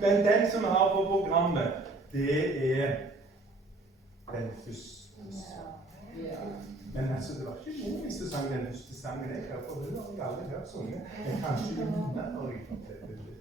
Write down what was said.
Men den som vi har på programmet, det er den første sangen. Men altså, det var ikke mor hvis du sang den første sangen. Jeg hører på hun har jeg aldri hørt sunget. Men kanskje du minner når jeg forteller det.